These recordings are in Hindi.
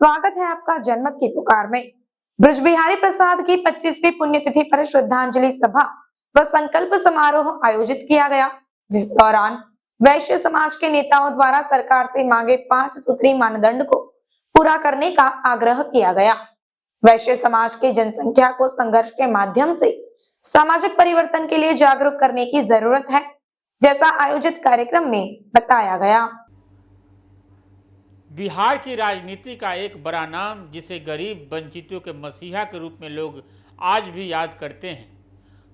स्वागत है आपका जनमत की पुकार में। ब्रज बिहारी प्रसाद की 25वीं पुण्यतिथि पर श्रद्धांजलि सभा व संकल्प समारोह आयोजित किया गया, जिस दौरान वैश्य समाज के नेताओं द्वारा सरकार से मांगे 5 सूत्री मानदंड को पूरा करने का आग्रह किया गया। वैश्य समाज की जनसंख्या को संघर्ष के माध्यम से सामाजिक परिवर्तन के लिए जागरूक करने की जरूरत है, जैसा आयोजित कार्यक्रम में बताया गया। बिहार की राजनीति का एक बड़ा नाम, जिसे गरीब वंचितों के मसीहा के रूप में लोग आज भी याद करते हैं।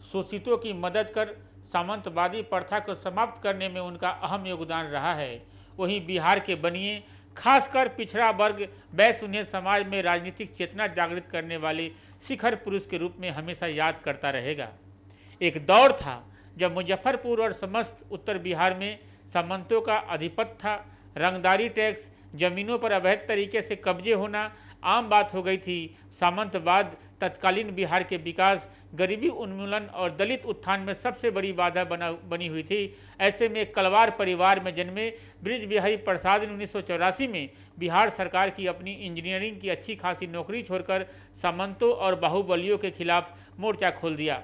शोषितों की मदद कर सामंतवादी प्रथा को समाप्त करने में उनका अहम योगदान रहा है। वहीं बिहार के बनिए, खासकर पिछड़ा वर्ग वैश्य उन्हें समाज में राजनीतिक चेतना जागृत करने वाले शिखर पुरुष के रूप में हमेशा याद करता रहेगा। एक दौर था जब मुजफ्फरपुर और समस्त उत्तर बिहार में सामंतों का आधिपत्य था। रंगदारी टैक्स, जमीनों पर अवैध तरीके से कब्जे होना आम बात हो गई थी। सामंतवाद तत्कालीन बिहार के विकास, गरीबी उन्मूलन और दलित उत्थान में सबसे बड़ी बाधा बनी हुई थी। ऐसे में कलवार परिवार में जन्मे ब्रज बिहारी प्रसाद ने 1984 में बिहार सरकार की अपनी इंजीनियरिंग की अच्छी खासी नौकरी छोड़कर सामंतों और बाहुबलियों के खिलाफ मोर्चा खोल दिया।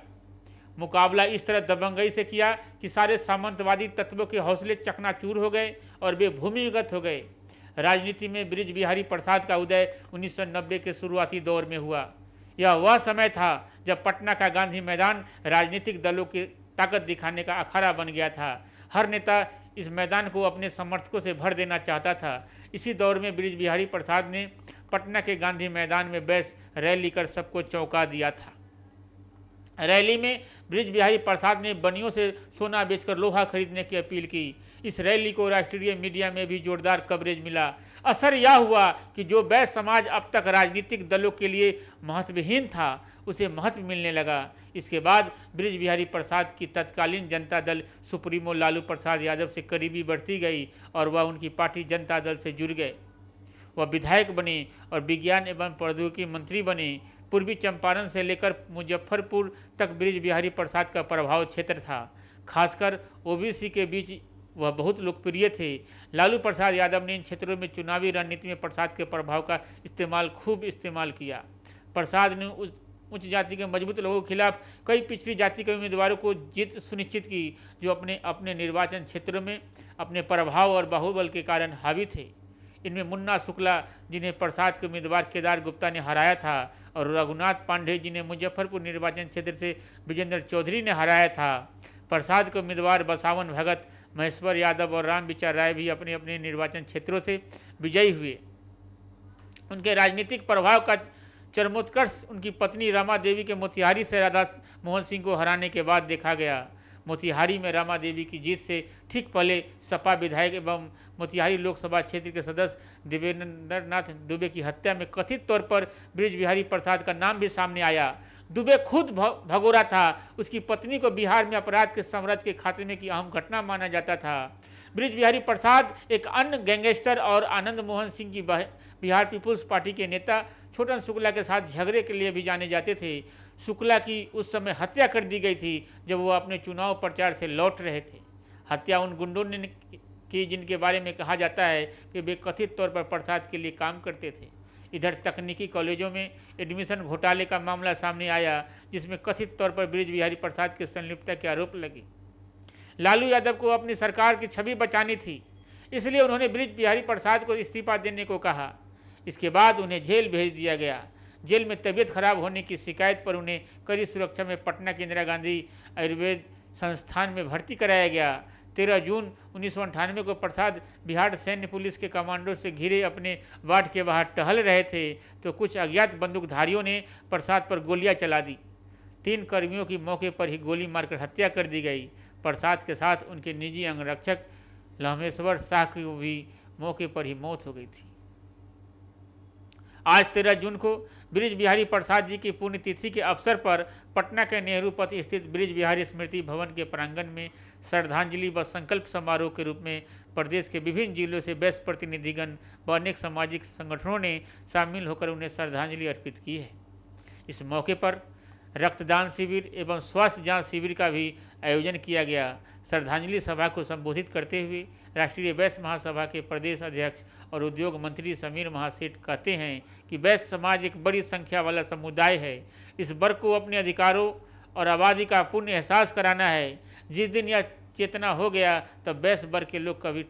मुकाबला इस तरह दबंगई से किया कि सारे सामंतवादी तत्वों के हौसले चकनाचूर हो गए और वे भूमिगत हो गए। राजनीति में ब्रज बिहारी प्रसाद का उदय 1990 के शुरुआती दौर में हुआ। यह वह समय था जब पटना का गांधी मैदान राजनीतिक दलों की ताकत दिखाने का अखाड़ा बन गया था। हर नेता इस मैदान को अपने समर्थकों से भर देना चाहता था। इसी दौर में ब्रज बिहारी प्रसाद ने पटना के गांधी मैदान में बैस रैली कर सबको चौंका दिया था। रैली में ब्रज बिहारी प्रसाद ने बनियों से सोना बेचकर लोहा खरीदने की अपील की। इस रैली को राष्ट्रीय मीडिया में भी जोरदार कवरेज मिला। असर यह हुआ कि जो वैश्य समाज अब तक राजनीतिक दलों के लिए महत्वहीन था, उसे महत्व मिलने लगा। इसके बाद ब्रज बिहारी प्रसाद की तत्कालीन जनता दल सुप्रीमो लालू प्रसाद यादव से करीबी बढ़ती गई और वह उनकी पार्टी जनता दल से जुड़ गए। वह विधायक बने और विज्ञान एवं प्रौद्योगिकी मंत्री बने। पूर्वी चंपारण से लेकर मुजफ्फरपुर तक ब्रज बिहारी प्रसाद का प्रभाव क्षेत्र था। खासकर ओबीसी के बीच वह बहुत लोकप्रिय थे। लालू प्रसाद यादव ने इन क्षेत्रों में चुनावी रणनीति में प्रसाद के प्रभाव का खूब इस्तेमाल किया। प्रसाद ने उच्च जाति के मजबूत लोगों के खिलाफ कई पिछड़ी जाति के उम्मीदवारों को जीत सुनिश्चित की, जो अपने निर्वाचन क्षेत्रों में अपने प्रभाव और बाहुबल के कारण हावी थे। इनमें मुन्ना शुक्ला, जिन्हें प्रसाद के उम्मीदवार केदार गुप्ता ने हराया था, और रघुनाथ पांडे, जिन्हें मुजफ्फरपुर निर्वाचन क्षेत्र से विजेंद्र चौधरी ने हराया था। प्रसाद के उम्मीदवार बसावन भगत, महेश्वर यादव और राम विचार राय भी अपने अपने निर्वाचन क्षेत्रों से विजयी हुए। उनके राजनीतिक प्रभाव का चरमोत्कर्ष उनकी पत्नी रमा देवी के मोतिहारी से राधा मोहन सिंह को हराने के बाद देखा गया। मोतिहारी में रमा देवी की जीत से ठीक पहले सपा विधायक एवं मोतिहारी लोकसभा क्षेत्र के सदस्य देवेंद्र नाथ दुबे की हत्या में कथित तौर पर ब्रज बिहारी प्रसाद का नाम भी सामने आया। दुबे खुद भगोड़ा था। उसकी पत्नी को बिहार में अपराध के साम्राज्य के खात्मे की अहम घटना माना जाता था। ब्रज बिहारी प्रसाद एक अन्य गैंगस्टर और आनंद मोहन सिंह की बिहार पीपुल्स पार्टी के नेता छोटन शुक्ला के साथ झगड़े के लिए भी जाने जाते थे। शुक्ला की उस समय हत्या कर दी गई थी जब वो अपने चुनाव प्रचार से लौट रहे थे। हत्या उन गुंडों ने की जिनके बारे में कहा जाता है कि वे कथित तौर पर प्रसाद के लिए काम करते थे। इधर तकनीकी कॉलेजों में एडमिशन घोटाले का मामला सामने आया, जिसमें कथित तौर पर ब्रज बिहारी प्रसाद की संलिप्तता के आरोप लगे। लालू यादव को अपनी सरकार की छवि बचानी थी, इसलिए उन्होंने ब्रज बिहारी प्रसाद को इस्तीफा देने को कहा। इसके बाद उन्हें जेल भेज दिया गया। जेल में तबीयत खराब होने की शिकायत पर उन्हें कड़ी सुरक्षा में पटना के इंदिरा गांधी आयुर्वेद संस्थान में भर्ती कराया गया। 13 जून 1998 को प्रसाद बिहार सैन्य पुलिस के कमांडो से घिरे अपने वार्ड के बाहर टहल रहे थे तो कुछ अज्ञात बंदूकधारियों ने प्रसाद पर गोलियां चला दी। 3 कर्मियों की मौके पर ही गोली मारकर हत्या कर दी गई। प्रसाद के साथ उनके निजी अंगरक्षक लम्हेश्वर शाह की भी मौके पर ही मौत हो गई थी। आज 13 जून को ब्रज बिहारी प्रसाद जी की पुण्यतिथि के अवसर पर पटना के नेहरू पथ स्थित ब्रज बिहारी स्मृति भवन के प्रांगण में श्रद्धांजलि व संकल्प समारोह के रूप में प्रदेश के विभिन्न जिलों से वैश्य प्रतिनिधिगण व अनेक सामाजिक संगठनों ने शामिल होकर उन्हें श्रद्धांजलि अर्पित की है। इस मौके पर रक्तदान शिविर एवं स्वास्थ्य जांच शिविर का भी आयोजन किया गया। श्रद्धांजलि सभा को संबोधित करते हुए राष्ट्रीय वैश्य महासभा के प्रदेश अध्यक्ष और उद्योग मंत्री समीर महासेठ कहते हैं कि वैश्य समाज एक बड़ी संख्या वाला समुदाय है। इस वर्ग को अपने अधिकारों और आबादी का पूर्ण एहसास कराना है। जिस दिन यह चेतना हो गया तब वैश्य वर्ग के लोग कभी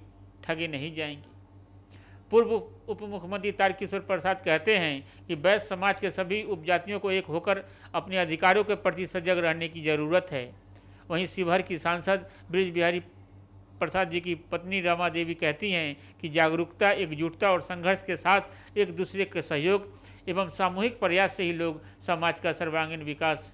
ठगे नहीं जाएंगे। पूर्व उप मुख्यमंत्री तारकिशोर प्रसाद कहते हैं कि वैश्य समाज के सभी उपजातियों को एक होकर अपने अधिकारों के प्रति सजग रहने की जरूरत है। वहीं शिवहर की सांसद बृज बिहारी प्रसाद जी की पत्नी रमा देवी कहती हैं कि जागरूकता, एकजुटता और संघर्ष के साथ एक दूसरे के सहयोग एवं सामूहिक प्रयास से ही लोग समाज का सर्वांगीण विकास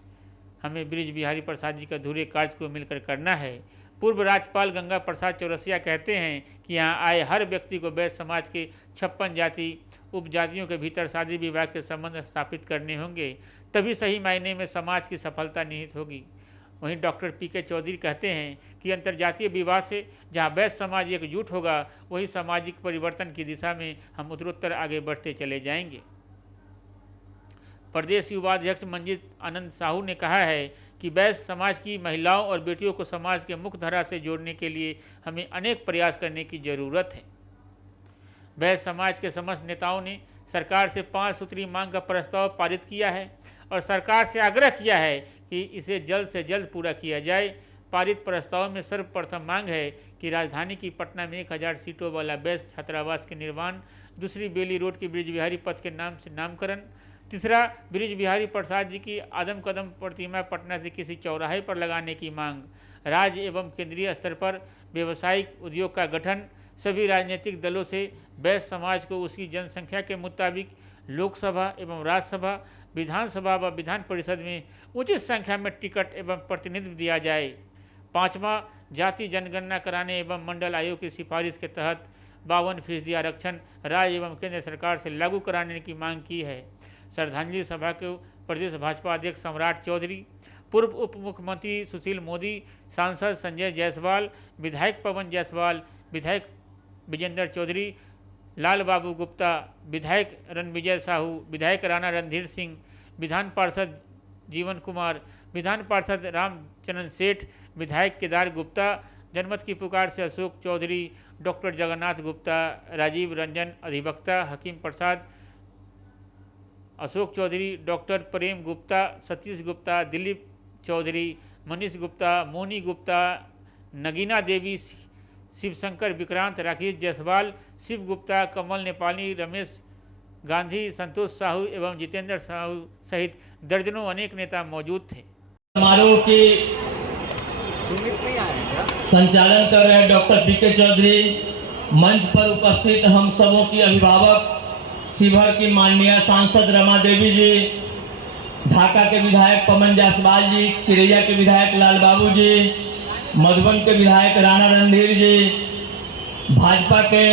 हमें बृज बिहारी प्रसाद जी के अधूरे कार्य को मिलकर करना है। पूर्व राज्यपाल गंगा प्रसाद चौरसिया कहते हैं कि यहाँ आए हर व्यक्ति को वैश्य समाज के 56 जाति उपजातियों के भीतर शादी विवाह के संबंध स्थापित करने होंगे, तभी सही मायने में समाज की सफलता निहित होगी। वहीं डॉक्टर पीके चौधरी कहते हैं कि अंतर्जातीय विवाह से जहाँ वैश्य समाज एकजुट होगा, वही सामाजिक परिवर्तन की दिशा में हम उत्तरोत्तर आगे बढ़ते चले जाएंगे। प्रदेश युवा अध्यक्ष मंजित आनंद साहू ने कहा है कि वैश्य समाज की महिलाओं और बेटियों को समाज के मुख्य धारा से जोड़ने के लिए हमें अनेक प्रयास करने की जरूरत है। वैश्य समाज के समस्त नेताओं ने सरकार से 5 सूत्री मांग का प्रस्ताव पारित किया है और सरकार से आग्रह किया है कि इसे जल्द से जल्द पूरा किया जाए। पारित प्रस्ताव में सर्वप्रथम मांग है कि राजधानी की पटना में 1000 सीटों वाला वैश्य छात्रावास के निर्माण, दूसरी बेली रोड की बृज बिहारी पथ के नाम से नामकरण, तीसरा बृज बिहारी प्रसाद जी की आदम कदम प्रतिमा पटना से किसी चौराहे पर लगाने की मांग, राज्य एवं केंद्रीय स्तर पर व्यावसायिक उद्योग का गठन, सभी राजनीतिक दलों से वैश्य समाज को उसकी जनसंख्या के मुताबिक लोकसभा एवं राज्यसभा, विधानसभा व विधान परिषद में उचित संख्या में टिकट एवं प्रतिनिधित्व दिया जाए। 5वां, जाति जनगणना कराने एवं मंडल आयोग की सिफारिश के तहत 52% आरक्षण राज्य एवं केंद्र सरकार से लागू कराने की मांग की है। श्रद्धांजलि सभा को प्रदेश भाजपा अध्यक्ष सम्राट चौधरी, पूर्व उप मुख्यमंत्री सुशील मोदी, सांसद संजय जायसवाल, विधायक पवन जायसवाल, विधायक विजेंद्र चौधरी, लाल बाबू गुप्ता, विधायक रणविजय साहू, विधायक राणा रणधीर सिंह, विधान पार्षद जीवन कुमार, विधान पार्षद रामचरण सेठ, विधायक केदार गुप्ता, जनमत की पुकार से अशोक चौधरी, डॉक्टर जगन्नाथ गुप्ता, राजीव रंजन, अधिवक्ता हकीम प्रसाद, अशोक चौधरी, डॉक्टर प्रेम गुप्ता, सतीश गुप्ता, दिलीप चौधरी, मनीष गुप्ता, मोनी गुप्ता, नगीना देवी, शिवशंकर विक्रांत, राकेश जायसवाल, शिव गुप्ता, कमल नेपाली, रमेश गांधी, संतोष साहू एवं जितेंद्र साहू सहित दर्जनों अनेक नेता मौजूद थे। समारोह के संचालन कर रहे डॉक्टर पीके चौधरी, मंच पर उपस्थित हम सबों की अभिभावक शिवहर की माननीय सांसद रमा देवी जी, ढाका के विधायक पवन जायसवाल जी, चिरैया के विधायक लाल बाबू जी, मधुबन के विधायक राणा रणधीर जी, भाजपा के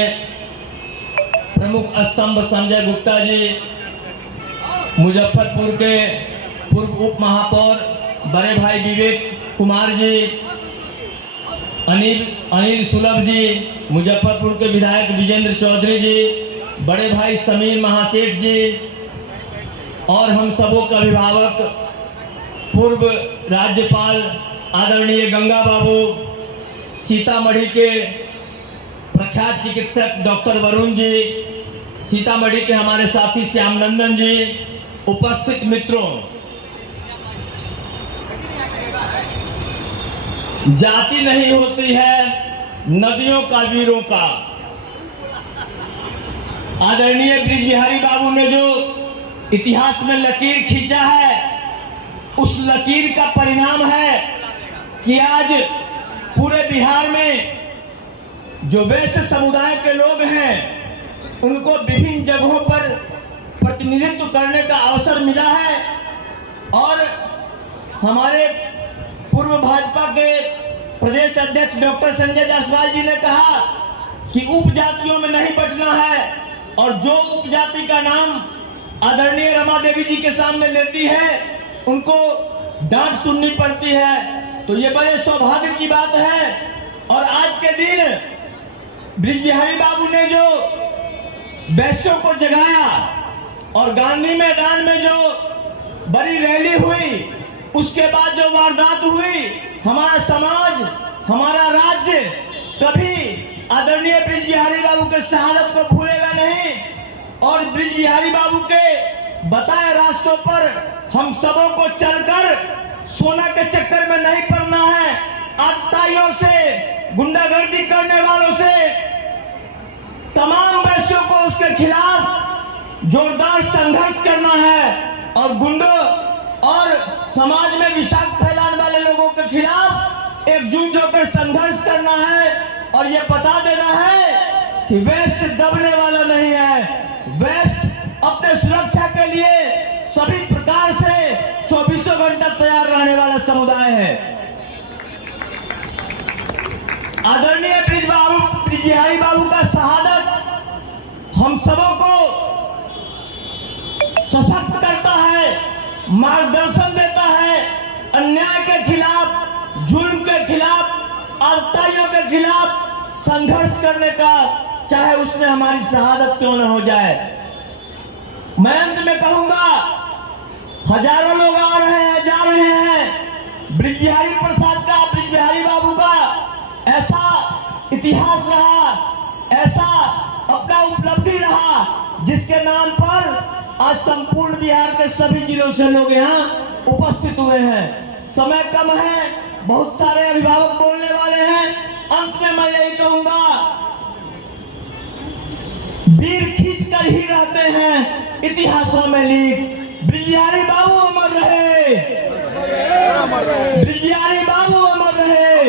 प्रमुख स्तंभ संजय गुप्ता जी, मुजफ्फरपुर के पूर्व उप महापौर बड़े भाई विवेक कुमार जी, अनिल सुलभ जी, मुजफ्फरपुर के विधायक विजेंद्र चौधरी जी, बड़े भाई समीर महासेठ जी और हम सबों के अभिभावक पूर्व राज्यपाल आदरणीय गंगा बाबू, सीतामढ़ी के प्रख्यात चिकित्सक डॉक्टर वरुण जी, सीतामढ़ी के हमारे साथी श्याम नंदन जी, उपस्थित मित्रों, जाति नहीं होती है नदियों का वीरों का। आदरणीय बृज बिहारी बाबू ने जो इतिहास में लकीर खींचा है, उस लकीर का परिणाम है कि आज पूरे बिहार में जो वैश्य समुदाय के लोग हैं उनको विभिन्न जगहों पर प्रतिनिधित्व करने का अवसर मिला है। और हमारे पूर्व भाजपा के प्रदेश अध्यक्ष डॉक्टर संजय जायसवाल जी ने कहा कि उपजातियों में नहीं बटना है, और जो उपजाति का नाम आदरणीय रमा देवी जी के सामने लेती है उनको डांट सुननी पड़ती है। तो ये बड़े सौभाग्य की बात है। और आज के दिन बृज बिहारी बाबू ने जो वैश्यों को जगाया और गांधी मैदान में जो बड़ी रैली हुई उसके बाद जो वारदात हुई, हमारा समाज, हमारा राज्य कभी आदरणीय ब्रिज बिहारी बाबू के शहादत को भूलेगा नहीं। और ब्रिज बिहारी बाबू के बताए रास्तों पर हम सबों को चलकर सोना के चक्कर में नहीं पड़ना है। आतताइयों से, गुंडागर्दी करने वालों से, तमाम वैश्यों को उसके खिलाफ जोरदार संघर्ष करना है और गुंडों और समाज में विषाक्त फैलाने वाले लोगों के खिलाफ एकजुट होकर संघर्ष करना है। और ये बता देना है कि वैश्य दबने वाला नहीं है। वैश्य अपने सुरक्षा के लिए सभी प्रकार से 24 घंटा तैयार रहने वाला समुदाय है। आदरणीय ब्रिज बिहारी बाबू का शहादत हम सबों को सशक्त करता है, मार्गदर्शन देता है। अन्याय के खिलाफ, जुल्म के खिलाफ, आतताइयों के खिलाफ संघर्ष करने का, चाहे उसमें हमारी शहादत क्यों न हो जाए। मैं अंत में कहूंगा, हजारों लोग आ रहे हैं, जा रहे हैं। ब्रिज बिहारी प्रसाद का, ब्रिज बिहारी बाबू का ऐसा इतिहास रहा, ऐसा अपना उपलब्धि रहा, जिसके नाम पर आज संपूर्ण बिहार के सभी जिलों से लोग यहाँ उपस्थित हुए हैं। समय कम है, बहुत सारे अभिभावक बोलने वाले हैं। अंत में मैं यही कहूंगा, वीर खींच कर ही रहते हैं इतिहासों में लिख। ब्रिज बिहारी बाबू अमर रहे, ब्रिज बिहारी बाबू अमर रहे,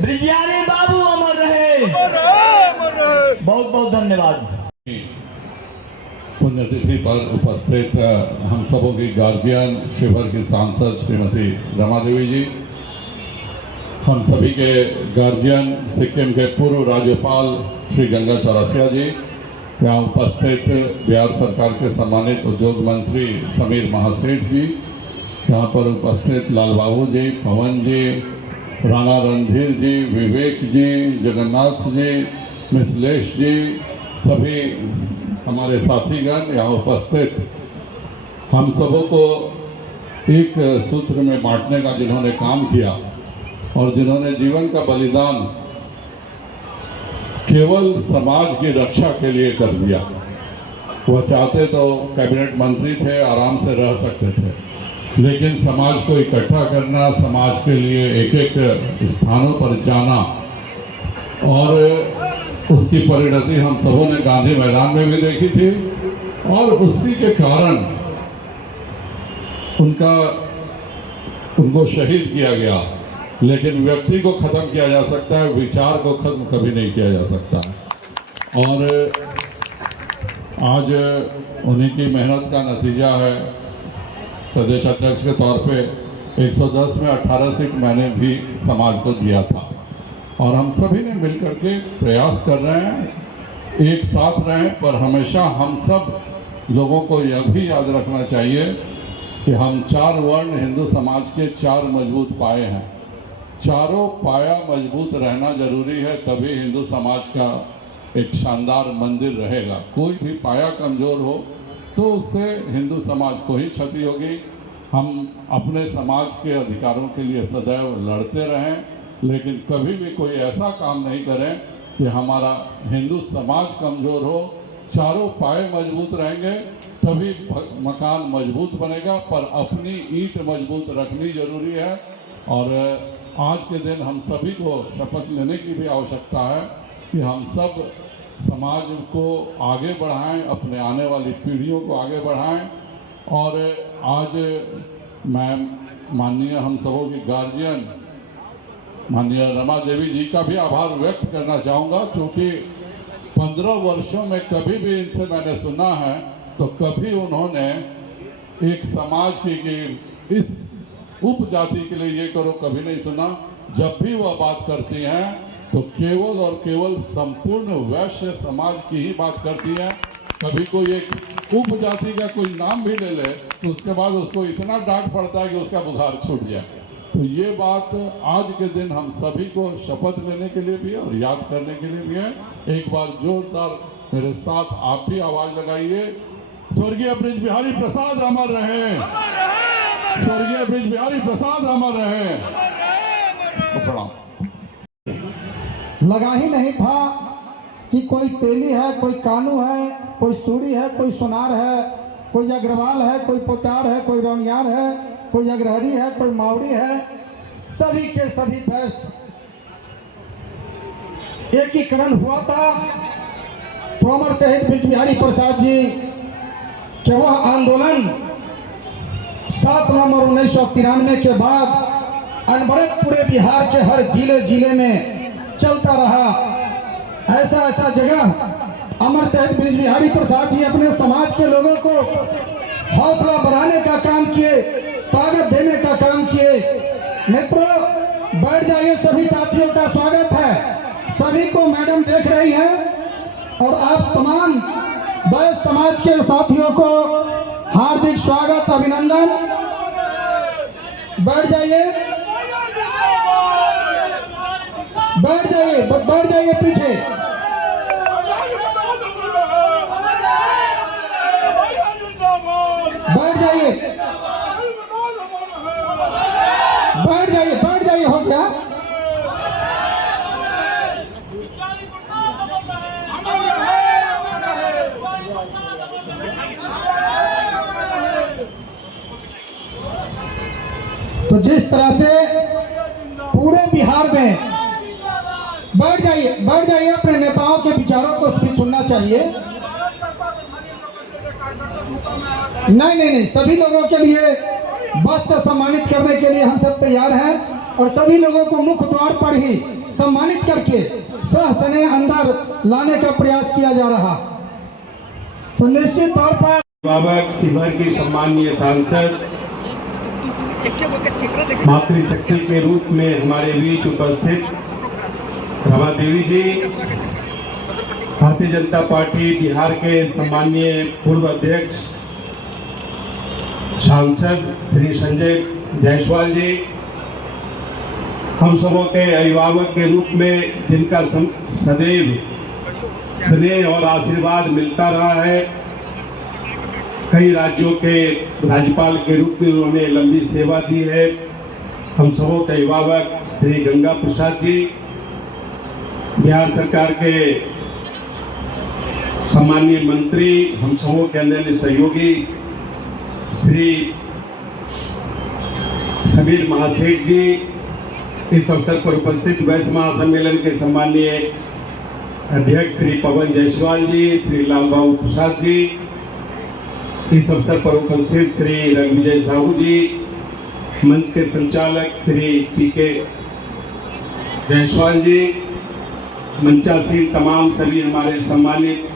ब्रिज बिहारी बाबू अमर रहे। बहुत बहुत धन्यवाद। पुण्यतिथि पर उपस्थित हम सबों की गार्जियन, शिवहर की सांसद श्रीमती रमा देवी जी, हम सभी के गार्जियन, सिक्किम के पूर्व राज्यपाल श्री गंगा चौरसिया जी, यहाँ उपस्थित बिहार सरकार के सम्मानित उद्योग मंत्री समीर महासेठ जी, यहाँ पर उपस्थित लाल बाबू जी, पवन जी, राणा रणधीर जी, विवेक जी, जगन्नाथ जी, मिथिलेश जी, सभी हमारे साथीगण यहाँ उपस्थित, हम सबों को एक सूत्र में बांटने का जिन्होंने काम किया और जिन्होंने जीवन का बलिदान केवल समाज की रक्षा के लिए कर दिया। वह चाहते तो कैबिनेट मंत्री थे, आराम से रह सकते थे, लेकिन समाज को इकट्ठा करना, समाज के लिए एक एक स्थानों पर जाना, और उसकी परिणति हम सबों ने गांधी मैदान में भी देखी थी। और उसी के कारण उनको शहीद किया गया। लेकिन व्यक्ति को खत्म किया जा सकता है, विचार को खत्म कभी नहीं किया जा सकता। और आज उन्हीं की मेहनत का नतीजा है। प्रदेश अध्यक्ष के तौर पे 110 में 18 सीट मैंने भी समाज को दिया था, और हम सभी ने मिलकर के प्रयास कर रहे हैं, एक साथ रहें। पर हमेशा हम सब लोगों को यह भी याद रखना चाहिए कि हम 4 वर्ण हिंदू समाज के 4 मजबूत पाए हैं। चारों पाया मजबूत रहना जरूरी है, तभी हिंदू समाज का एक शानदार मंदिर रहेगा। कोई भी पाया कमज़ोर हो तो उससे हिंदू समाज को ही क्षति होगी। हम अपने समाज के अधिकारों के लिए सदैव लड़ते रहें, लेकिन कभी भी कोई ऐसा काम नहीं करें कि हमारा हिंदू समाज कमज़ोर हो। चारों पाए मजबूत रहेंगे तभी मकान मजबूत बनेगा, पर अपनी ईंट मजबूत रखनी जरूरी है। और आज के दिन हम सभी को शपथ लेने की भी आवश्यकता है कि हम सब समाज को आगे बढ़ाएं, अपने आने वाली पीढ़ियों को आगे बढ़ाएं। और आज मैं माननीय हम सबों की गार्जियन माननीय रमा देवी जी का भी आभार व्यक्त करना चाहूँगा, क्योंकि 15 वर्षों में कभी भी इनसे मैंने सुना है तो कभी उन्होंने एक समाज की इस उपजाति के लिए ये करो कभी नहीं सुना। जब भी वह बात करती हैं तो केवल और केवल संपूर्ण वैश्य समाज की ही बात करती हैं। कभी कोई एक उपजाति का कोई नाम भी ले ले तो उसके बाद उसको इतना डांट पड़ता है कि उसका बुखार छूट जाए। तो ये बात आज के दिन हम सभी को शपथ लेने के लिए भी है और याद करने के लिए भी है। एक बार जोरदार मेरे साथ आप भी आवाज लगाइए, स्वर्गीय ब्रिज बिहारी प्रसाद अमर रहे, स्वर्गीय ब्रिज बिहारी प्रसाद अमर रहे। प्रणाम। लगा ही नहीं था कि कोई तेली है, कोई कानू है, कोई सूरी है, कोई सोनार है, कोई अग्रवाल है, कोई पोटार है, कोई रौनियार है, कोई अग्रहरी है, कोई मावड़ी है, सभी के सभी बैस एकीकरण हुआ था। तो अमर शहीद ब्रिज बिहारी प्रसाद जी के वह आंदोलन 7 नवंबर 1993 के बाद अनवरत पूरे बिहार के हर जिले जिले में चलता रहा। ऐसा जगह अमर शहीद ब्रिज बिहारी प्रसाद जी अपने समाज के लोगों को हौसला बढ़ाने का काम किए, ताकत देने का काम किए। मित्रों बैठ जाइए, सभी साथियों का स्वागत है। सभी को मैडम देख रही हैं और आप तमाम वैश्य समाज के साथियों को हार्दिक स्वागत, अभिनंदन। बैठ जाइए, बैठ जाइए पीछे। बैठ जाइए हो गया। तो जिस तरह से पूरे बिहार में बैठ जाइए, अपने नेताओं के विचारों को भी सुनना चाहिए। नहीं, सभी लोगों के लिए वस्त्र सम्मानित करने के लिए हम सब तैयार हैं और सभी लोगों को मुख्य द्वार पर ही सम्मानित करके सह स्नेह अंदर लाने का प्रयास किया जा रहा। तो निश्चित तौर पर अभिभावक शिवहर की सम्माननीय सांसद मातृशक्ति के रूप में हमारे बीच उपस्थित रमा देवी जी, भारतीय जनता पार्टी बिहार के सम्माननीय पूर्व अध्यक्ष सांसद श्री संजय जायसवाल जी, हम सबों के अभिभावक के रूप में जिनका सदैव स्नेह और आशीर्वाद मिलता रहा है, कई राज्यों के राज्यपाल के रूप में उन्होंने लंबी सेवा दी है, हम सबों के अभिभावक श्री गंगा प्रसाद जी, बिहार सरकार के सम्माननीय मंत्री, हम सबों के अन्य सहयोगी श्री समीर महासेठ जी, इस अवसर पर उपस्थित वैश्य महासम्मेलन के सम्माननीय अध्यक्ष श्री पवन जायसवाल जी, श्री लाल बाबू प्रसाद जी, इस अवसर पर उपस्थित श्री रणविजय साहू जी, मंच के संचालक श्री पीके जायसवाल जी, मंचासीन तमाम सभी हमारे सम्मानित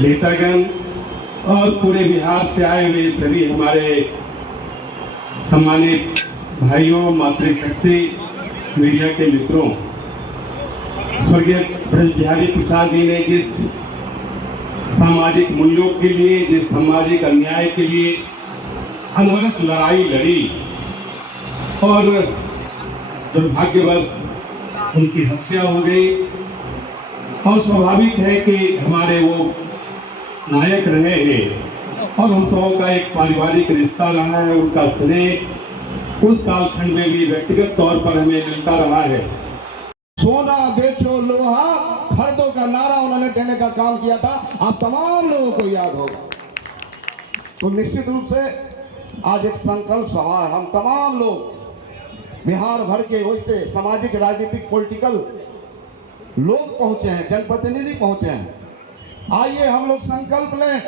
नेतागण और पूरे बिहार से आए हुए सभी हमारे सम्मानित भाइयों, मातृशक्ति मीडिया के मित्रों, स्वर्गीय ब्रिज बिहारी प्रसाद जी ने जिस सामाजिक मूल्यों के लिए, जिस सामाजिक अन्याय के लिए अनवरत लड़ाई लड़ी और दुर्भाग्यवश उनकी हत्या हो गई, और स्वाभाविक है कि हमारे वो नायक रहे हैं और हम सबों का एक पारिवारिक रिश्ता रहा है, उनका स्नेह उस कालखंड में भी व्यक्तिगत तौर पर हमें मिलता रहा है। सोना बेचो लोहा खरीदो का नारा उन्होंने देने का काम किया था, आप तमाम लोगों को याद होगा। तो निश्चित रूप से आज एक संकल्प सभा है, हम तमाम लोग बिहार भर के वैसे सामाजिक, राजनीतिक, पॉलिटिकल लोग पहुंचे हैं, जनप्रतिनिधि पहुंचे हैं। आइए हम लोग संकल्प लें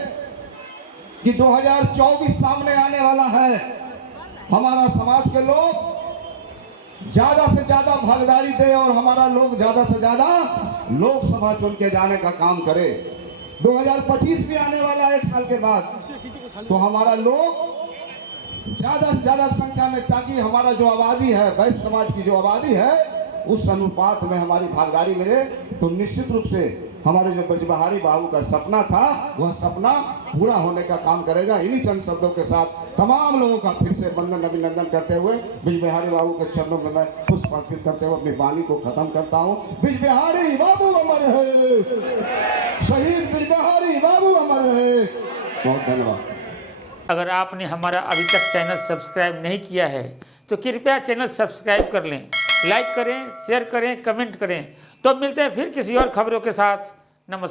कि 2024 सामने आने वाला है, हमारा समाज के लोग ज्यादा से ज्यादा भागीदारी दे और हमारा लोग ज्यादा से ज्यादा लोकसभा चुन के जाने का काम करे। 2025 भी आने वाला है, 1 साल के बाद, तो हमारा लोग ज्यादा से ज्यादा संख्या में, ताकि हमारा जो आबादी है, वैश्य समाज की जो आबादी है, उस अनुपात में हमारी भागीदारी मिले। तो निश्चित रूप से हमारे जो ब्रिज बिहारी बाबू का सपना था, वह सपना पूरा होने का काम करेगा। इन्हीं चंद शब्दों के साथ तमाम लोगों का फिर से वंदन अभिनंदन करते हुए ब्रिज बिहारी बाबू के चरणों में मैं पुष्प अर्पित करते हुए अपनी वाणी को खत्म करता हूँ। ब्रिज बिहारी बाबू अमर है, शहीद ब्रिज बिहारी बाबू अमर है। बहुत धन्यवाद। अगर आपने हमारा अभी तक चैनल सब्सक्राइब नहीं किया है तो कृपया चैनल सब्सक्राइब कर लें, लाइक करें, शेयर करें, कमेंट करें। तो मिलते हैं फिर किसी और खबरों के साथ। नमस्कार।